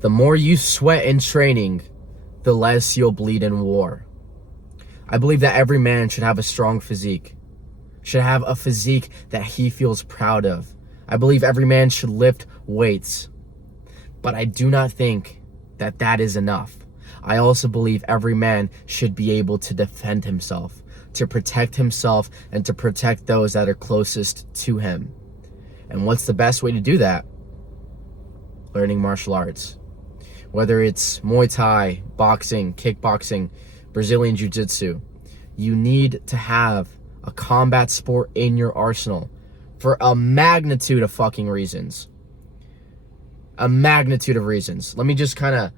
The more you sweat in training, the less you'll bleed in war. I believe that every man should have a strong physique, should have a physique that he feels proud of. I believe every man should lift weights, but I do not think that that is enough. I also believe every man should be able to defend himself, to protect himself, and to protect those that are closest to him. And what's the best way to do that? Learning martial arts. Whether it's Muay Thai, boxing, kickboxing, Brazilian Jiu-Jitsu, you need to have a combat sport in your arsenal for a magnitude of fucking reasons. A magnitude of reasons. Let me just kind of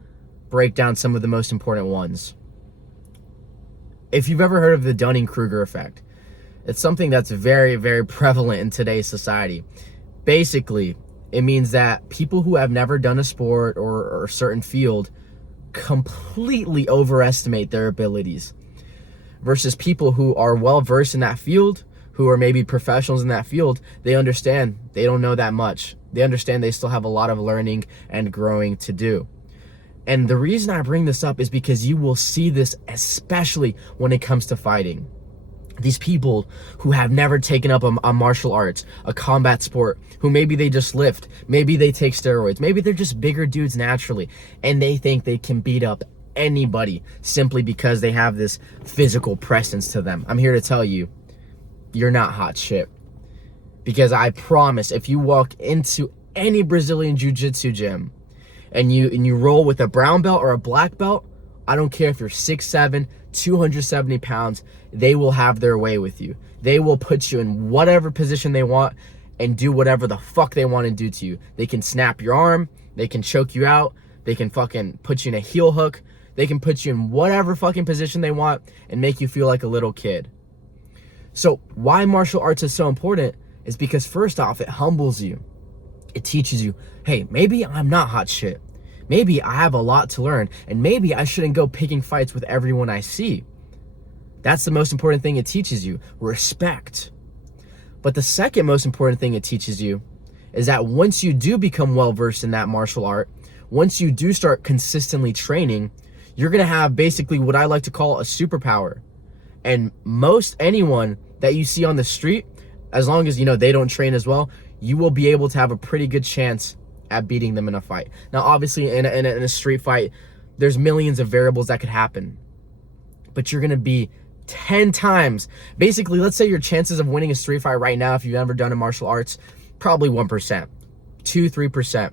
break down some of the most important ones. If you've ever heard of the Dunning-Kruger effect, it's something that's very, very prevalent in today's society. Basically, it means that people who have never done a sport or a certain field completely overestimate their abilities versus people who are well versed in that field, who are maybe professionals in that field. They understand they don't know that much. They understand they still have a lot of learning and growing to do. And the reason I bring this up is because you will see this especially when it comes to fighting. These people who have never taken up a martial arts, a combat sport, who maybe they just lift, maybe they take steroids, maybe they're just bigger dudes naturally, and they think they can beat up anybody simply because they have this physical presence to them. I'm here to tell you, you're not hot shit. Because I promise, if you walk into any Brazilian Jiu-Jitsu gym and you roll with a brown belt or a black belt, I don't care if you're 6'7", 270 pounds, they will have their way with you. They will put you in whatever position they want and do whatever the fuck they want to do to you. They can snap your arm, they can choke you out, they can fucking put you in a heel hook, they can put you in whatever fucking position they want and make you feel like a little kid. So why martial arts is so important is because first off, it humbles you. It teaches you, hey, maybe I'm not hot shit. Maybe I have a lot to learn, and maybe I shouldn't go picking fights with everyone I see. That's the most important thing it teaches you, respect. But the second most important thing it teaches you is that once you do become well-versed in that martial art, once you do start consistently training, you're gonna have basically what I like to call a superpower. And most anyone that you see on the street, as long as they don't train as well, you will be able to have a pretty good chance at beating them in a fight. Now, obviously, in a street fight, there's millions of variables that could happen. But you're going to be 10 times. Basically, let's say your chances of winning a street fight right now, if you've ever done a martial arts, probably 1%, 2-3%.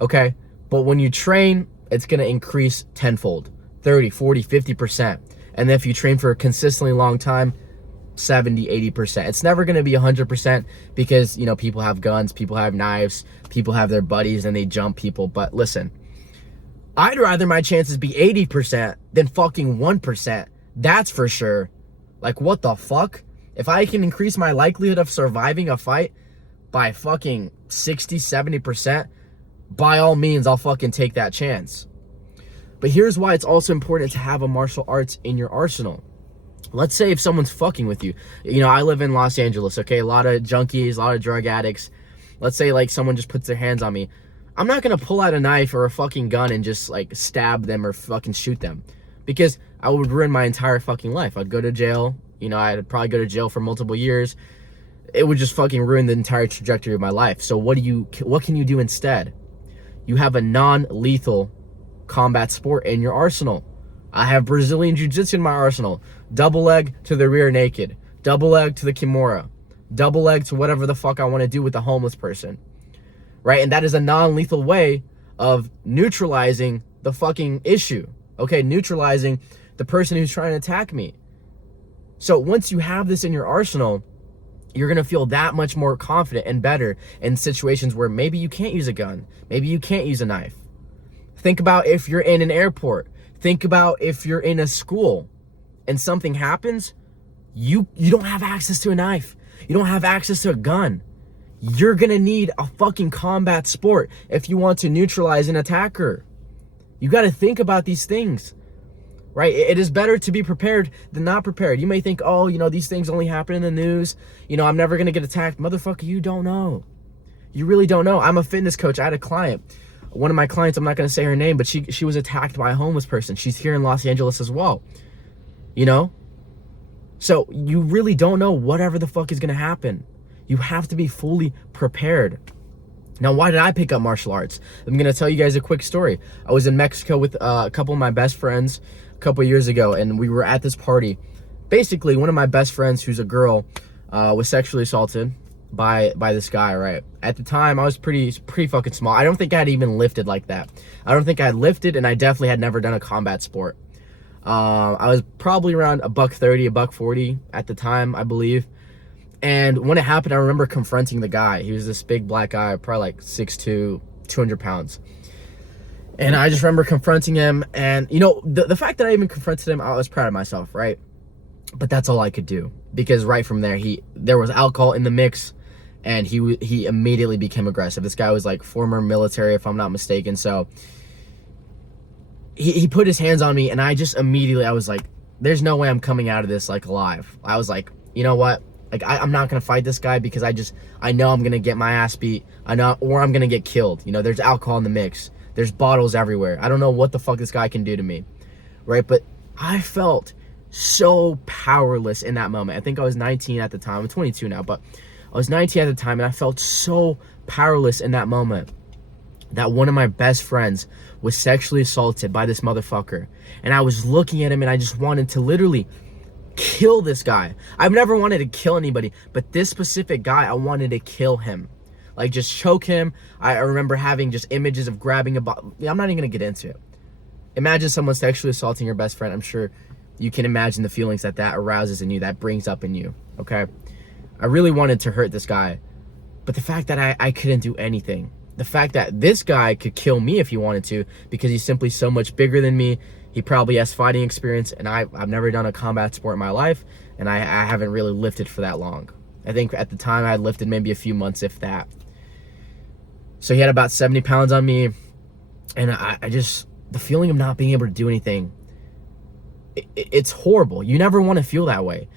Okay? But when you train, it's going to increase tenfold, 30, 40, 50%. And then if you train for a consistently long time, 70, 80%. It's never going to be 100% because, people have guns, people have knives, people have their buddies and they jump people. But listen, I'd rather my chances be 80% than fucking 1%. That's for sure. Like, what the fuck? If I can increase my likelihood of surviving a fight by fucking 60, 70%, by all means, I'll fucking take that chance. But here's why it's also important to have a martial arts in your arsenal. Let's say if someone's fucking with you. I live in Los Angeles, okay? A lot of junkies, a lot of drug addicts. Let's say, someone just puts their hands on me. I'm not going to pull out a knife or a fucking gun and just, stab them or fucking shoot them. Because I would ruin my entire fucking life. I'd go to jail. I'd probably go to jail for multiple years. It would just fucking ruin the entire trajectory of my life. So what can you do instead? You have a non-lethal combat sport in your arsenal. I have Brazilian Jiu-Jitsu in my arsenal. Double leg to the rear naked. Double leg to the Kimura. Double leg to whatever the fuck I want to do with the homeless person. Right? And that is a non-lethal way of neutralizing the fucking issue. Okay? Neutralizing the person who's trying to attack me. So once you have this in your arsenal, you're going to feel that much more confident and better in situations where maybe you can't use a gun. Maybe you can't use a knife. Think about if you're in an airport. Think about if you're in a school and something happens, you don't have access to a knife. You don't have access to a gun. You're going to need a fucking combat sport if you want to neutralize an attacker. You got to think about these things, right? It is better to be prepared than not prepared. You may think, oh, these things only happen in the news. I'm never going to get attacked. Motherfucker, you don't know. You really don't know. I'm a fitness coach. I had a client one of my clients, I'm not going to say her name, but she was attacked by a homeless person. She's here in Los Angeles as well, you know? So you really don't know whatever the fuck is going to happen. You have to be fully prepared. Now, why did I pick up martial arts? I'm going to tell you guys a quick story. I was in Mexico with a couple of my best friends a couple of years ago, and we were at this party. Basically, one of my best friends, who's a girl, was sexually assaulted by this guy, right? At the time, I was pretty fucking small. I don't think I had even lifted like that. I don't think I had lifted, and I definitely had never done a combat sport. I was probably around $130, $140 at the time, I believe. And when it happened, I remember confronting the guy. He was this big black guy, probably like 6'2", 200 pounds. And I just remember confronting him. And, you know, the fact that I even confronted him, I was proud of myself, right? But that's all I could do. Because right from there, there was alcohol in the mix. And he immediately became aggressive. This guy was like former military, if I'm not mistaken. So he put his hands on me. And I just immediately, I was like, there's no way I'm coming out of this like alive. I was like, you know what? Like, I'm not going to fight this guy because I know I'm going to get my ass beat. Or I'm going to get killed. You know, there's alcohol in the mix. There's bottles everywhere. I don't know what the fuck this guy can do to me. Right? But I felt so powerless in that moment. I think I was 19 at the time. I'm 22 now, but I was 19 at the time, and I felt so powerless in that moment that one of my best friends was sexually assaulted by this motherfucker. And I was looking at him, and I just wanted to literally kill this guy. I've never wanted to kill anybody, but this specific guy, I wanted to kill him. Like, just choke him. I remember having just images of grabbing a bottle. I'm not even gonna get into it. Imagine someone sexually assaulting your best friend. I'm sure you can imagine the feelings that arouses in you, that brings up in you, okay? I really wanted to hurt this guy, but the fact that I couldn't do anything, the fact that this guy could kill me if he wanted to, because he's simply so much bigger than me. He probably has fighting experience, and I've never done a combat sport in my life, and I haven't really lifted for that long. I think at the time I had lifted maybe a few months, if that. So he had about 70 pounds on me, and I just, the feeling of not being able to do anything, it's horrible. You never want to feel that way.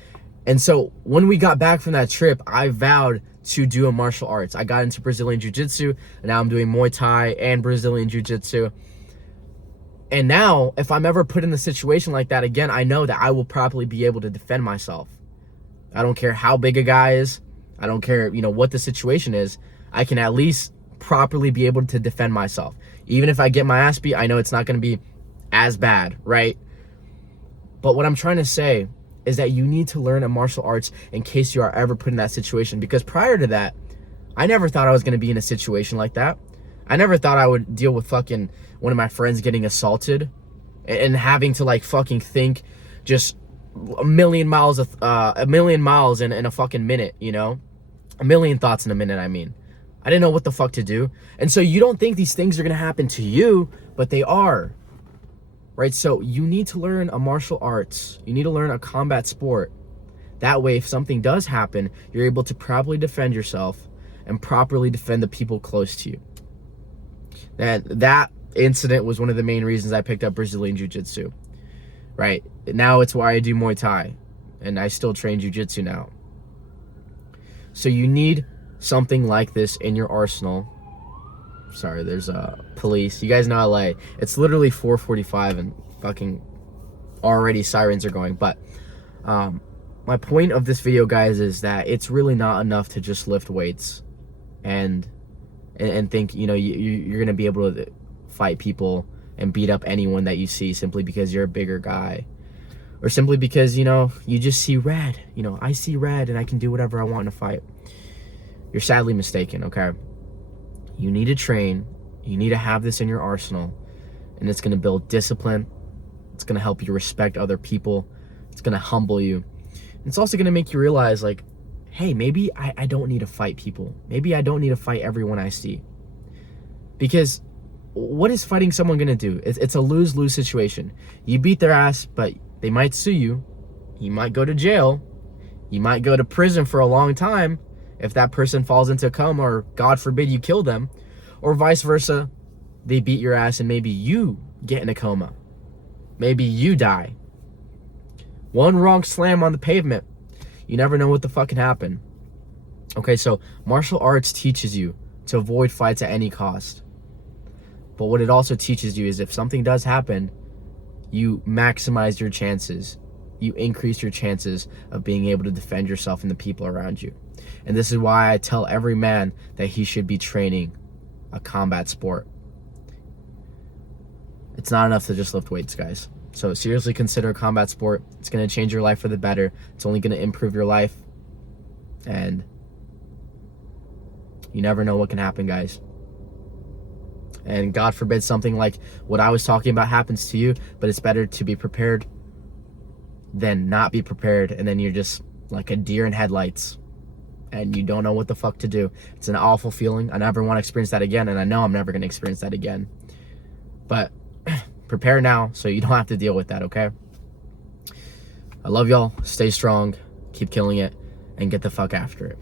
And so when we got back from that trip, I vowed to do a martial arts. I got into Brazilian Jiu-Jitsu, and now I'm doing Muay Thai and Brazilian Jiu-Jitsu. And now, if I'm ever put in a situation like that again, I know that I will probably be able to defend myself. I don't care how big a guy is. I don't care, you know, what the situation is. I can at least properly be able to defend myself. Even if I get my ass beat, I know it's not going to be as bad, right? But what I'm trying to say is that you need to learn a martial arts in case you are ever put in that situation. Because prior to that, I never thought I was going to be in a situation like that. I never thought I would deal with fucking one of my friends getting assaulted and having to like fucking think just a million miles in a fucking minute, you know? A million thoughts in a minute, I mean. I didn't know what the fuck to do. And so you don't think these things are gonna happen to you, but they are. Right? So you need to learn a martial arts. You need to learn a combat sport. That way, if something does happen, you're able to properly defend yourself and properly defend the people close to you. And that incident was one of the main reasons I picked up Brazilian Jiu-Jitsu. Right? Now it's why I do Muay Thai. And I still train Jiu-Jitsu now. So you need something like this in your arsenal. Sorry, there's police. You guys know LA. It's literally 4:45 and fucking already sirens are going. But my point of this video, guys, is that it's really not enough to just lift weights and think, you know, you're gonna be able to fight people and beat up anyone that you see simply because you're a bigger guy, or simply because, you know, you just see red. You know, I see red and I can do whatever I want in a fight. You're sadly mistaken, okay? You need to train. You need to have this in your arsenal, and it's gonna build discipline. It's gonna help you respect other people. It's gonna humble you. It's also gonna make you realize, like, hey, maybe I don't need to fight people. Maybe I don't need to fight everyone I see. Because what is fighting someone gonna do? It's a lose-lose situation. You beat their ass, but they might sue you. You might go to jail. You might go to prison for a long time if that person falls into a coma, or God forbid you kill them. Or vice versa, they beat your ass and maybe you get in a coma. Maybe you die. One wrong slam on the pavement, you never know what the fuck can happen. Okay, so martial arts teaches you to avoid fights at any cost. But what it also teaches you is if something does happen, you maximize your chances. You increase your chances of being able to defend yourself and the people around you. And this is why I tell every man that he should be training a combat sport. It's not enough to just lift weights, guys. So seriously consider a combat sport. It's going to change your life for the better. It's only going to improve your life. And you never know what can happen, guys. And God forbid something like what I was talking about happens to you, but it's better to be prepared than not be prepared, and then you're just like a deer in headlights and you don't know what the fuck to do. It's an awful feeling. I never want to experience that again, and I know I'm never going to experience that again. But prepare now so you don't have to deal with that, okay? I love y'all. Stay strong, keep killing it, and get the fuck after it.